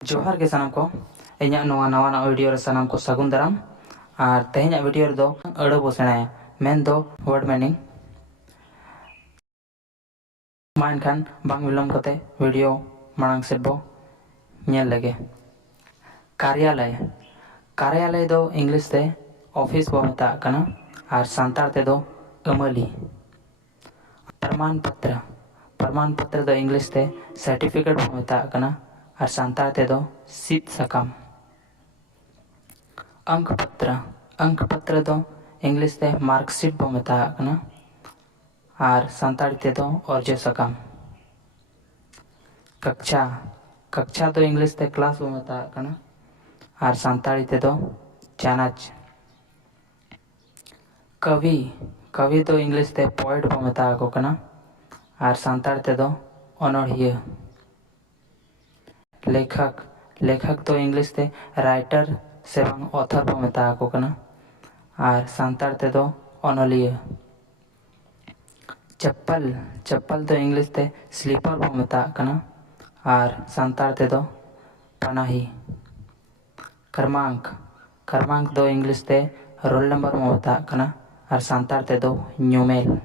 जोहार के सानाम को इन्या नवा वीडियो रे सानाम को सागुन दाराम और तेहेन्या वीडियो रे दो अड़ो बो सेणाया मेन दो वर्ड मीनिंग मा एनखान बांग विलम कते वीडियो मांग से बो नेल लगे। कार्यालय कार्यालय दो इंग्लिश ते ऑफिस बो मेता कना और सांतार ते दो अमली। प्रमाण पत्र प्रमाण पत्र दो इंग्लिश ते सर्टिफिकेट बो मेता कना और सांतार ते दो सीट सकाम। अंक पत्र दो इंग्लिश ते मार्कशीट बो मेता कना और सांताड़ी ते दो अर्जे सकाम। कक्षा कक्षा दो इंग्लिश ते क्लास बो मेता कना और सांताड़ी ते दो चानाच। कवि कवि दो इंग्लिश ते पोएट बो मेता को कना और सांताड़ ते दो अनोढ़िया। लेखक लेखक दो इंग्लिश ते राइटर से बांग ऑथर बो मेता को कना और सांताड़ ते दो अनोलिया। चप्पल चप्पल दो इंग्लिश ते स्लीपर बो मेता कना और सांताड़ ते दो पनाही। क्रमांक क्रमांक दो इंग्लिश ते रोल नंबर बो मेता कना और सांताड़ ते दो न्यूमेल।